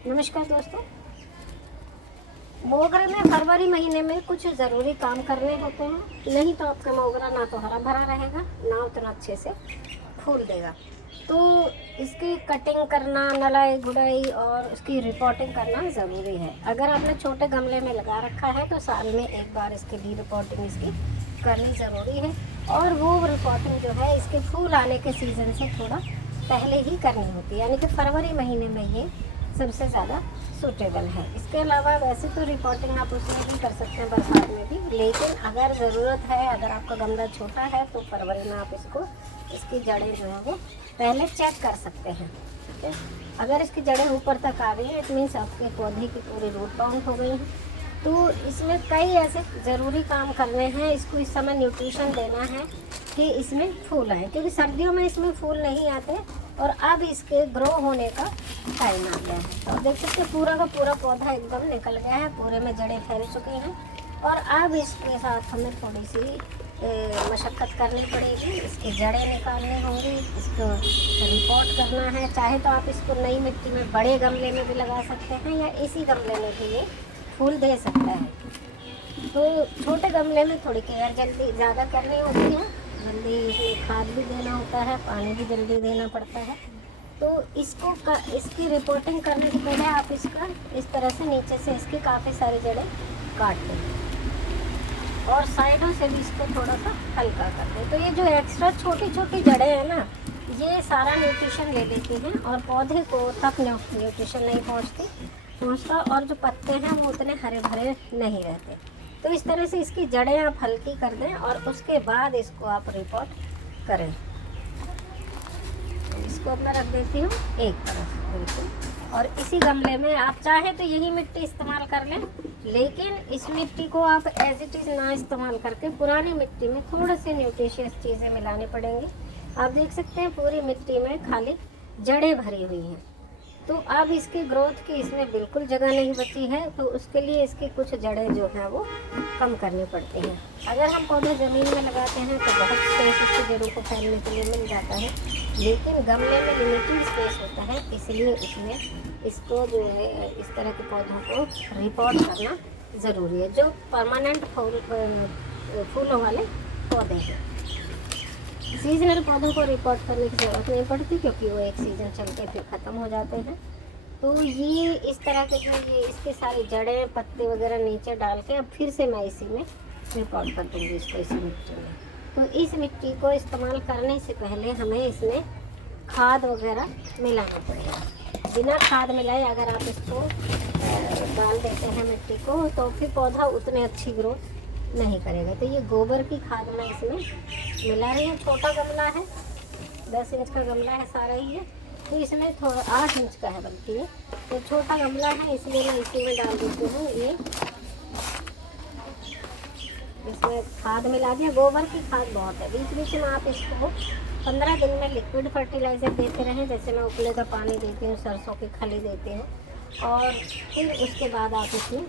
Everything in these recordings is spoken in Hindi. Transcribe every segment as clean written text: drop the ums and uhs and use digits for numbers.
नमस्कार दोस्तों। मोगरे में फरवरी महीने में कुछ ज़रूरी काम करने होते हैं, नहीं तो आपका मोगरा ना तो हरा भरा रहेगा ना उतना अच्छे से फूल देगा। तो इसकी कटिंग करना, नलाई गुड़ाई और उसकी रिपोर्टिंग करना ज़रूरी है। अगर आपने छोटे गमले में लगा रखा है तो साल में एक बार इसके लिए रिपोर्टिंग इसकी करनी ज़रूरी है। और वो रिपोर्टिंग जो है इसके फूल आने के सीज़न से थोड़ा पहले ही करनी होती है, यानी कि फरवरी महीने में ये सबसे ज़्यादा सूटेबल है। इसके अलावा वैसे तो रिपोर्टिंग आप उसमें भी कर सकते हैं, बरसात में भी, लेकिन अगर ज़रूरत है, अगर आपका गमला छोटा है तो फरवरी में आप इसकी जड़ें जो है वो पहले चेक कर सकते हैं। ठीक है, अगर इसकी जड़ें ऊपर तक आ गई हैं इट मीन्स आपके पौधे की पूरी रूट बाउंड हो गई हैं। तो इसमें कई ऐसे ज़रूरी काम करने हैं। इसको इस समय न्यूट्रिशन देना है कि इसमें फूल आए, क्योंकि सर्दियों में इसमें फूल नहीं आते और अब इसके ग्रो होने का टाइम आ गया है। तो देख सकते हैं पूरा का पूरा पौधा एकदम निकल गया है, पूरे में जड़ें फैल चुकी हैं। और अब इसके साथ हमें थोड़ी सी मशक्क़त करनी पड़ेगी, इसकी जड़ें निकालनी होंगी, इसको रिपोर्ट करना है। चाहे तो आप इसको नई मिट्टी में बड़े गमले में भी लगा सकते हैं या इसी गमले में भी ये फूल दे सकता है। तो छोटे गमले में थोड़ी केयर जल्दी ज़्यादा करनी होती है, जल्दी इसमें खाद भी देना होता है, पानी भी जल्दी देना पड़ता है। तो इसकी रिपोर्टिंग करने से पहले आप इसका इस तरह से नीचे से इसकी काफ़ी सारी जड़ें काट दें और साइडों से भी इसको थोड़ा सा हल्का कर दें। तो ये जो एक्स्ट्रा छोटी छोटी जड़ें हैं ना, ये सारा न्यूट्रिशन ले लेती हैं और पौधे को तक न्यूट्रिशन नहीं पहुँचता और जो पत्ते हैं वो उतने हरे भरे नहीं रहते। तो इस तरह से इसकी जड़ें आप हल्की कर दें और उसके बाद इसको आप रिपोर्ट करें। इसको अब मैं रख देती हूँ एक तरफ बिल्कुल। और इसी गमले में आप चाहे तो यही मिट्टी इस्तेमाल कर लें, लेकिन इस मिट्टी को आप एज इट इज़ ना इस्तेमाल करके पुरानी मिट्टी में थोड़े से न्यूट्रिशियस चीज़ें मिलानी पड़ेंगी। आप देख सकते हैं पूरी मिट्टी में खाली जड़ें भरी हुई हैं। तो अब इसकी ग्रोथ की इसमें बिल्कुल जगह नहीं बची है, तो उसके लिए इसकी कुछ जड़ें जो हैं वो कम करनी पड़ती हैं। अगर हम पौधे ज़मीन में लगाते हैं तो बहुत स्पेस इसकी जड़ों को फैलने के लिए मिल जाता है, लेकिन गमले में लिमिटेड स्पेस होता है, इसलिए इसमें इसको जो है इस तरह के पौधों को रिपोर्ट करना ज़रूरी है। जो परमानेंट फूलों वाले पौधे हैं, सीजनल पौधों को रिपोर्ट करने की ज़रूरत नहीं पड़ती, क्योंकि वो एक सीज़न चलते फिर ख़त्म हो जाते हैं। तो ये इस तरह के जो ये इसके सारी जड़ें पत्ते वगैरह नीचे डाल के अब फिर से मैं इसी में रिपोर्ट कर दूँगी इसको, इसी मिट्टी में। तो इस मिट्टी को इस्तेमाल करने से पहले हमें इसमें खाद वगैरह मिलाना पड़ेगा। बिना खाद मिलाए अगर आप इसको डाल देते हैं मिट्टी को तो फिर पौधा उतने अच्छी ग्रोथ नहीं करेगा। तो ये गोबर की खाद मैं इसमें मिला रही हूँ। छोटा गमला है, 10 इंच का गमला है सारा ही है, तो इसमें थोड़ा 8 इंच का है बल्कि ये, तो छोटा गमला है इसलिए मैं इसी में डाल देती हूँ। ये इसमें खाद मिला दिया, गोबर की खाद बहुत है। बीच बीच में आप इसको 15 दिन में लिक्विड फर्टिलाइज़र देते रहें, जैसे मैं उपले का पानी देती हूँ, सरसों की खली देती हूँ। और फिर उसके बाद आप इसमें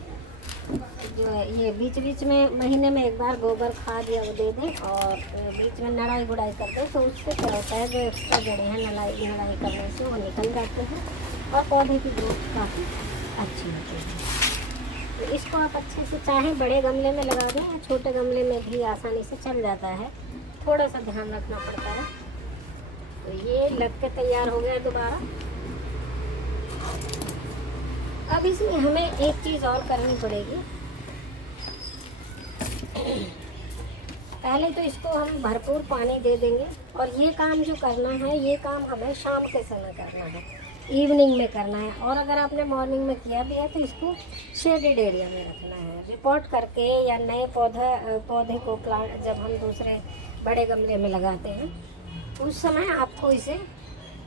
जो है ये बीच बीच में महीने में एक बार गोबर खाद या वो दे दें और बीच में नड़ाई गुड़ाई कर दें। तो उससे क्या होता है, जो एक्स्ट्रा जड़ें हैं नड़ाई करने से वो निकल जाते हैं और पौधे की ग्रोथ काफ़ी अच्छी होती है। तो इसको आप अच्छे से चाहे बड़े गमले में लगा दें या छोटे गमले में भी आसानी से चल जाता है, थोड़ा सा ध्यान रखना पड़ता है। तो ये लग के तैयार हो गया दोबारा। अब इसमें हमें एक चीज़ और करनी पड़ेगी। पहले तो इसको हम भरपूर पानी दे देंगे और ये काम जो करना है ये काम हमें शाम के समय करना है, इवनिंग में करना है। और अगर आपने मॉर्निंग में किया भी है तो इसको शेडेड एरिया में रखना है। रिपोर्ट करके या नए पौधे को प्लांट जब हम दूसरे बड़े गमले में लगाते हैं उस समय आपको इसे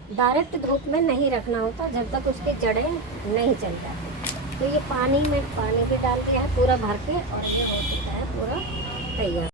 डायरेक्ट धूप में नहीं रखना होता जब तक उसकी जड़ें नहीं चल जाती। तो ये पानी में पानी भी डाल दिया है पूरा भर के और ये हो चुका है पूरा तैयार।